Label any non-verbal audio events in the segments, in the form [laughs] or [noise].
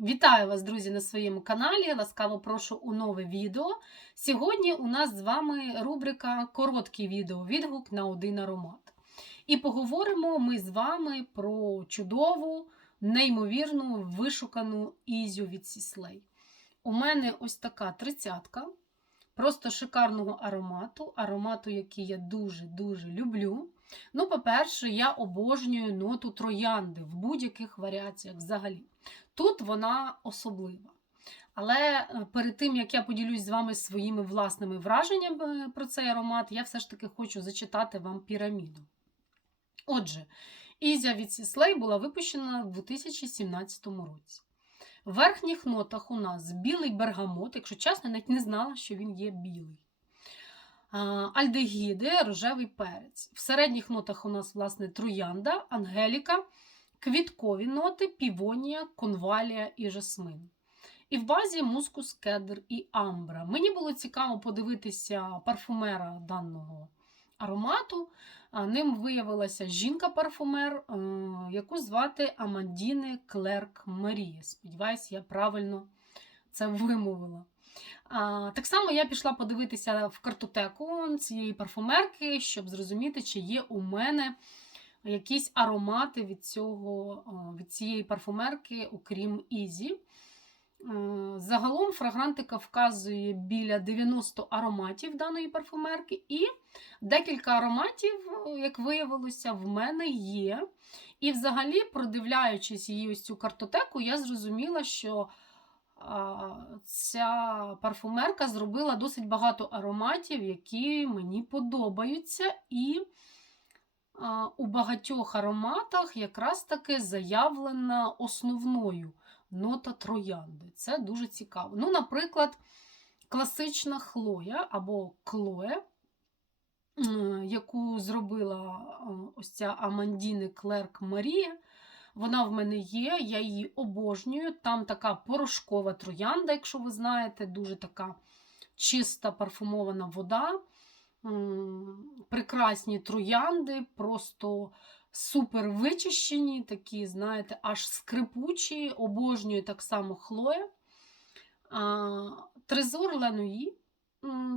Вітаю вас, друзі, на своєму каналі. Ласкаво прошу у нове відео. Сьогодні у нас з вами рубрика Короткі відео відгук на один аромат. І поговоримо ми з вами про чудову, неймовірну, вишукану ізю від Сіслей. У мене ось така тридцятка, просто шикарного аромату, аромату, який я дуже-дуже люблю. Ну, по-перше, я обожнюю ноту троянди в будь-яких варіаціях взагалі. Тут вона особлива. Але е, перед тим, як я поділюсь з вами своїми власними враженнями про цей аромат, я все ж таки хочу зачитати вам піраміду. Отже, Ізя від Сіслей була випущена в 2017 році. В верхніх нотах у нас білий бергамот, якщо чесно, навіть не знала, що він є білий. Альдегіди, рожевий перець. В середніх нотах у нас, власне, троянда, ангеліка, квіткові ноти, півонія, конвалія і жасмин. І в базі мускус, кедр і амбра. Мені було цікаво подивитися парфумера даного аромату. Ним виявилася жінка-парфумер, е, яку звати Амандіне Клерк Марія. Сподіваюсь, я правильно це вимовила. Так само я пішла подивитися в картотеку цієї парфумерки, щоб зрозуміти, чи є у мене якісь аромати від, цього, від цієї парфумерки, окрім Ізі. Е, Загалом фрагрантика вказує біля 90 ароматів даної парфумерки, і декілька ароматів, як виявилося, в мене є. І, взагалі, продивляючись її ось цю картотеку, я зрозуміла, що ця парфумерка зробила досить багато ароматів, які мені подобаються. І у багатьох ароматах якраз таки заявлена основною нота троянди. Це дуже цікаво. Ну, наприклад, класична хлоя або клоя, яку зробила ось ця Амандіне Клерк Марія. Вона в мене є, я її обожнюю. Там така порошкова троянда, якщо ви знаєте, дуже така чиста парфумована вода. Прекрасні троянди, просто супер вичищені, такі, знаєте, аж скрипучі, обожнюю так само хлоя. Трезор Ленуї.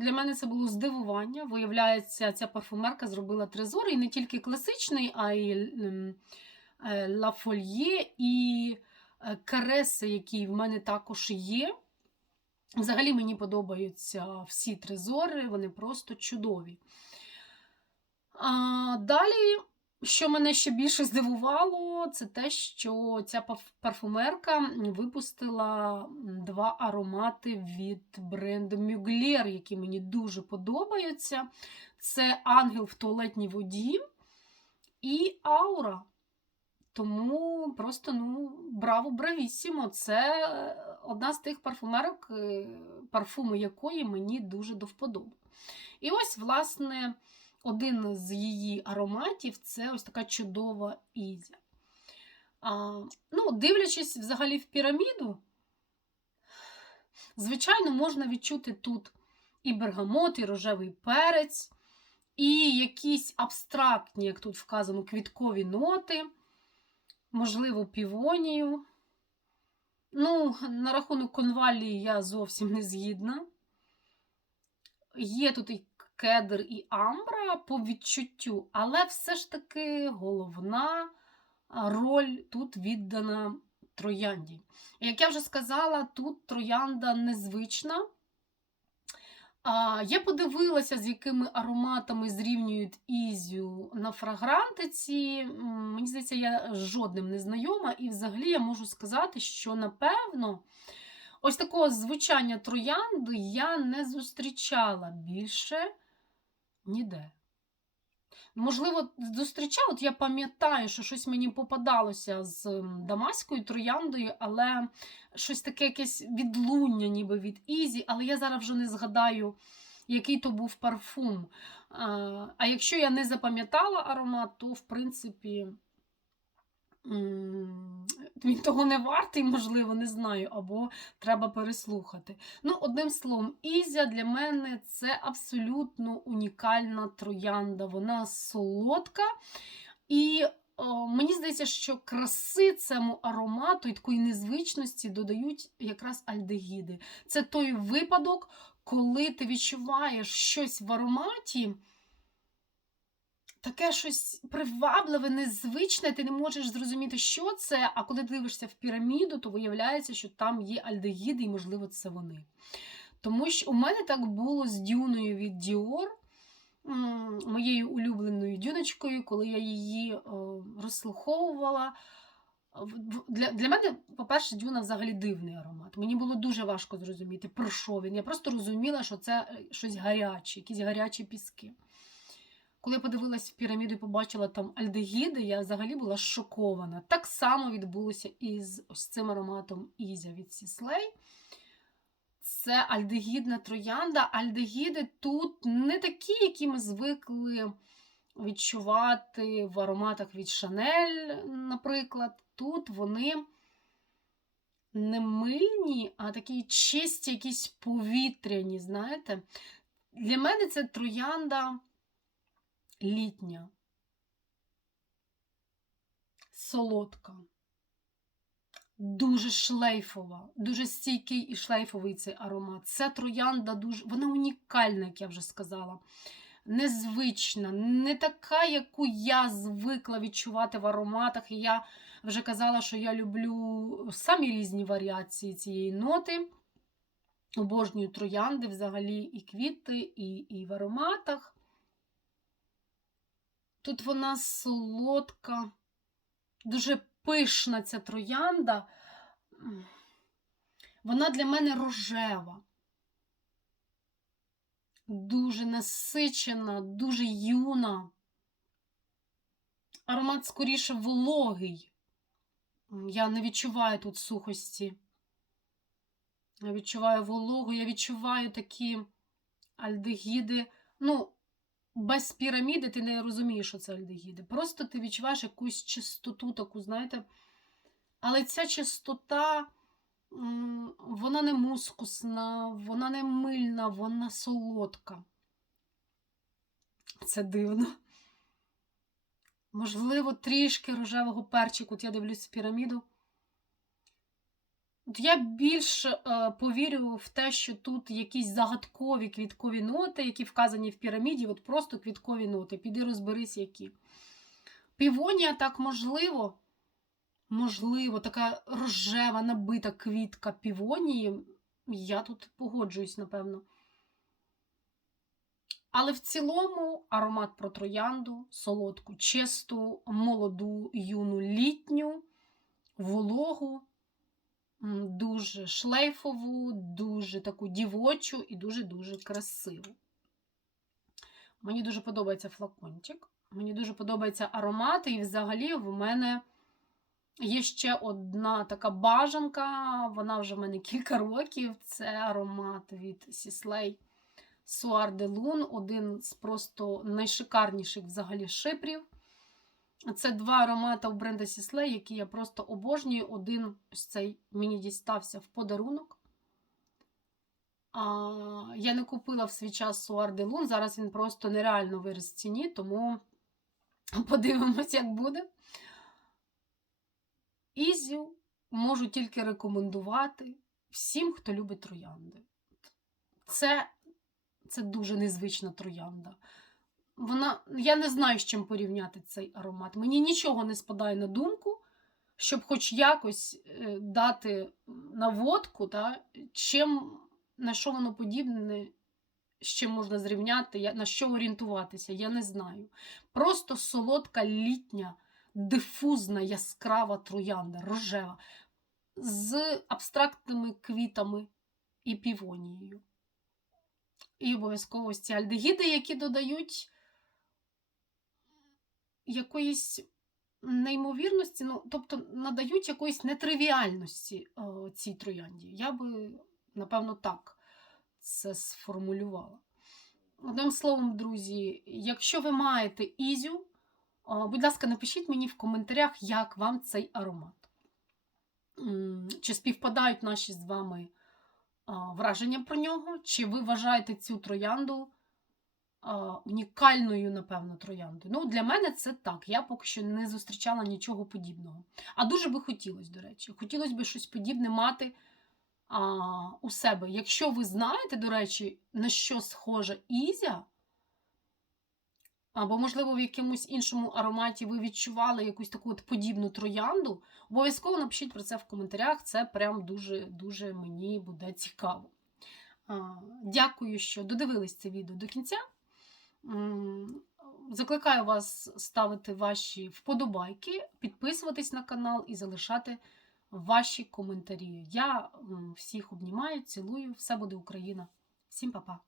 Для мене це було здивування. Виявляється, ця парфумерка зробила трезор і не тільки класичний, а й Лафольє і е, кареси, які в мене також є. Взагалі мені подобаються всі трезори, вони просто чудові. А, Далі, що мене ще більше здивувало, це те, що ця парфумерка випустила два аромати від бренду Mugler, які мені дуже подобаються. Це ангел в туалетній воді і аура. Тому просто ну, браво, бравісімо! Це одна з тих парфумерок, е, парфуми якої мені дуже до вподоби. І ось, власне, один з її ароматів це ось така чудова Ізя. А, ну, Дивлячись взагалі в піраміду, звичайно, можна відчути тут і бергамот, і рожевий перець, і якісь абстрактні, як тут вказано, квіткові ноти можливо, півонію. Ну, на рахунок конвалії я зовсім не згідна. Є тут і кедр, і амбра по відчуттю, але все ж таки головна роль тут віддана троянді. Як я вже сказала, тут троянда незвична. Я подивилася, з якими ароматами зрівнюють Ізю на фрагрантиці. Мені здається, я жодним не знайома, і взагалі я можу сказати, що напевно ось такого звучання троянди я не зустрічала більше ніде. Можливо, зустрічав, от я пам'ятаю, що щось мені попадалося з дамаською трояндою, але щось таке якесь відлуння, ніби від Ізі, але я зараз вже не згадаю, який то був парфум. А якщо я не запам'ятала аромат, то в принципі. Він того не вартий, можливо, не знаю, або треба переслухати. Ну, одним словом, Ізя для мене це абсолютно унікальна троянда. Вона солодка і о, мені здається, що краси цьому аромату і такої незвичності додають якраз альдегіди. Це той випадок, коли ти відчуваєш щось в ароматі. Таке щось привабливе, незвичне, ти не можеш зрозуміти, що це. А коли дивишся в піраміду, то виявляється, що там є альдегіди, і, можливо, це вони. Тому що у мене так було з дюною від м, моєю улюбленою дюночкою, коли я її е, розслуховувала. Для, для мене, по-перше, дюна взагалі дивний аромат. Мені було дуже важко зрозуміти, про що він. Я просто розуміла, що це е, щось гаряче, якісь гарячі піски. Коли я подивилась в піраміду і побачила там альдегіди, я взагалі була шокована. Так само відбулося і з ось цим ароматом Ізя від Сіслей. Це альдегідна троянда. Альдегіди тут не такі, які ми звикли відчувати в ароматах від Шанель, наприклад. Тут вони не мильні, а такі чисті, якісь повітряні, знаєте. Для мене це троянда літня, солодка, дуже шлейфова, дуже стійкий і шлейфовий цей аромат. Це троянда дуже, вона унікальна, як я вже сказала. Незвична, не така, яку я звикла відчувати в ароматах. І я вже казала, що я люблю самі різні варіації цієї ноти. Обожнюю троянди взагалі і квіти, і, і в ароматах. Тут вона солодка, дуже пишна ця троянда. Вона для мене рожева, дуже насичена, дуже юна. Аромат скоріше вологий. Я не відчуваю тут сухості. Я відчуваю вологу, я відчуваю такі альдегіди. Ну, без піраміди ти не розумієш, що це альдегіди. Просто ти відчуваєш якусь чистоту, таку, знаєте. Але ця чистота, вона не мускусна, вона не мильна, вона солодка. Це дивно. Можливо, трішки рожевого перчику, от я дивлюсь піраміду. Я більш е, повірю в те, що тут якісь загадкові квіткові ноти, які вказані в піраміді, от просто квіткові ноти. Піди розберись, які. Півонія так можливо. Можливо, така рожева, набита квітка півонії. Я тут погоджуюсь, напевно. Але в цілому аромат про троянду, солодку, чисту, молоду, юну літню, вологу, дуже шлейфову, дуже таку дівочу і дуже-дуже красиву. Мені дуже подобається флакончик. Мені дуже подобається аромат, і взагалі в мене є ще одна така бажанка, вона вже в мене кілька років. Це аромат від Сіслей Суар де Лун, один з просто найшикарніших взагалі шипрів. Це два аромати у бренда Сіслей, які я просто обожнюю. Один ось цей мені дістався в подарунок. А, я не купила в свій час Суар де Лун. Зараз він просто нереально виріс в ціні, тому [laughs] подивимось, як буде. Ізю можу тільки рекомендувати всім, хто любить троянди. Це, це дуже незвична троянда. Вона, я не знаю, з чим порівняти цей аромат. Мені нічого не спадає на думку, щоб хоч якось е, дати наводку, та, чим, на що воно подібне, з чим можна зрівняти, на що орієнтуватися, я не знаю. Просто солодка літня, дифузна, яскрава троянда, рожева, з абстрактними квітами і півонією. І обов'язково ці альдегіди, які додають якоїсь неймовірності, ну, тобто надають якоїсь нетривіальності о, цій троянді. Я би, напевно, так це сформулювала. Одним словом, друзі, якщо ви маєте ізю, о, будь ласка, напишіть мені в коментарях, як вам цей аромат. Чи співпадають наші з вами враження про нього, чи ви вважаєте цю троянду унікальною, напевно, трояндою. Ну, для мене це так. Я поки що не зустрічала нічого подібного. А дуже би хотілося, до речі. Хотілося б щось подібне мати а, у себе. Якщо ви знаєте, до речі, на що схожа Ізя, або, можливо, в якомусь іншому ароматі ви відчували якусь таку от подібну троянду, обов'язково напишіть про це в коментарях. Це прям дуже-дуже мені буде цікаво. Дякую, що додивились це відео до кінця. Закликаю вас ставити ваші вподобайки, підписуватись на канал і залишати ваші коментарі. Я всіх обнімаю, цілую. Все буде Україна. Всім па-па!